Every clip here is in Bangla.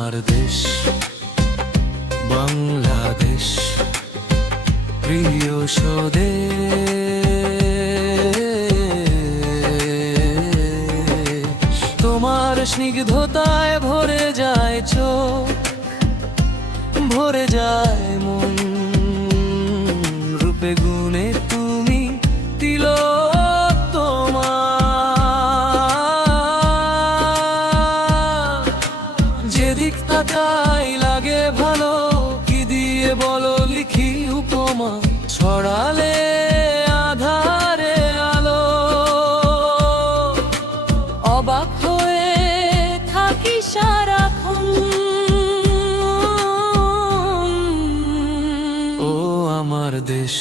আমার দেশ বাংলাদেশ, প্রিয় স্বদেশ। তোমার স্নিগ্ধতায় ভরে যায় চোখ, ভরে যায় মন, রূপে গুণে তুমি তিলক তোমার। যেদিক তাকাই লাগে ভালো, কি দিয়ে বলো লিখি উপমা, ছড়ালে আধারে আলো। অবাক হয়ে থাকি সারাক্ষণ, ও আমার দেশ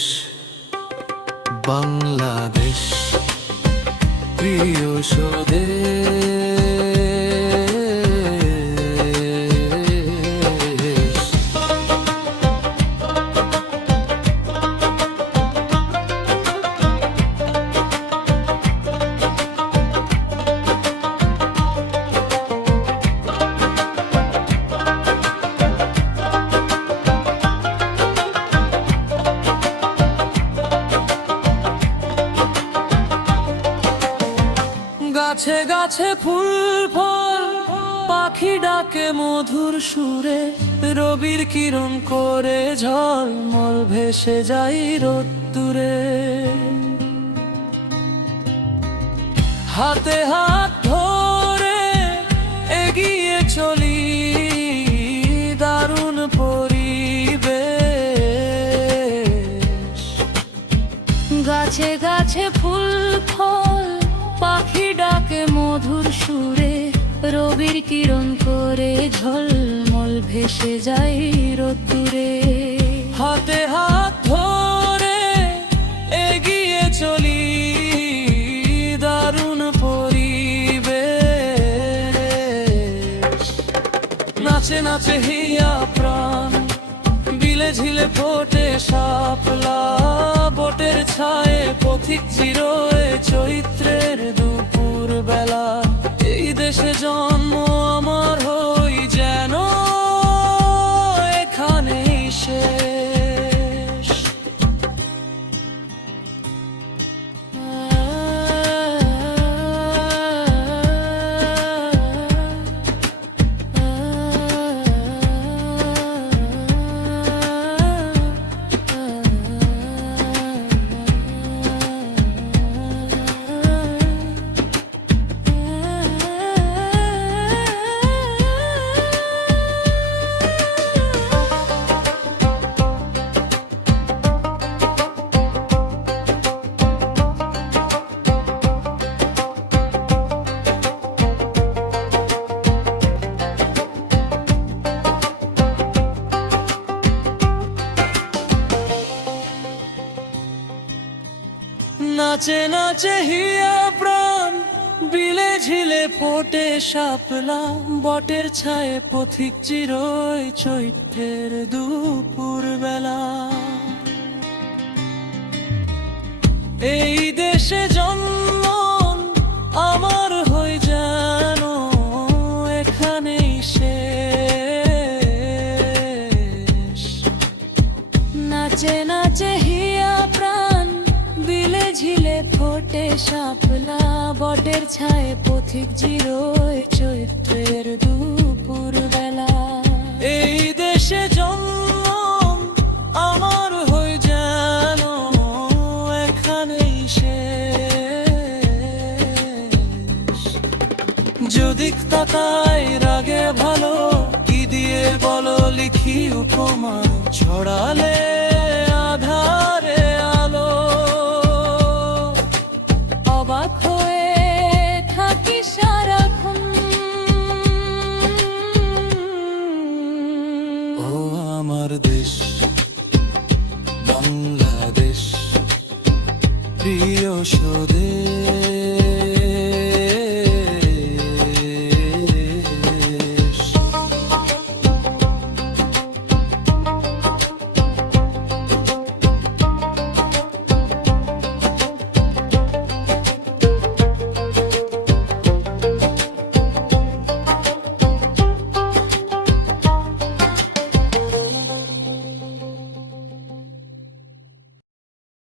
বাংলাদেশ, প্রিয় স্বদেশ। গাছে গাছে ফুল ফল, পাখি ডাকে মধুর সুরে, রবির কিরণ করে ঝলমল ভেসে যাই রোদ্দুরে। হাতে হাত ধরে এগিয়ে চলি, দারুণ পরিবেশ। গাছে গাছে ফুল ফল, পাখি ডাকে মধুর সুরে, রবির কিরণ করে ঝলমল ভেসে যায় রোদ্দুরে। হাতে হাত ধরে এগিয়ে চলি, দারুণ পরিবেশ। নাচে নাচে হিয়া প্রাণ, বিলে ঝিলে ফোটে শাপলা, বটের ছায়ে পথিক চিরোয় চৈত্রের দুপুর বেলা। এই দেশে জন্ম আমার, হই যেন এখানেই শেষ। নাচে নাচে হিয়া প্রাণ, বিলে ঝিলে ফোটে শাপলা, বটের ছায়ে পথিক চিরোয় চৈত্রের দুপুর বেলা। এই দেশে জন্ম আমার, হই যেন এখানেই শেষ। নাচে নাচে হিয়া প্রাণ, বিলে ঝিলে ফোটে শাপলা, বটের ছায়ে পথিক জিরোয় চৈত্রের দুপুর বেলা। এই দেশে জন্ম আমার, হই যেন এখানেই শেষ। যদি তাকাই রাগে ভালো, কি দিয়ে বলো লিখি উপমা, ছড়ালে আধারে আলো। অবাক হয়ে থাকি সারাক্ষণ, ও আমার দেশ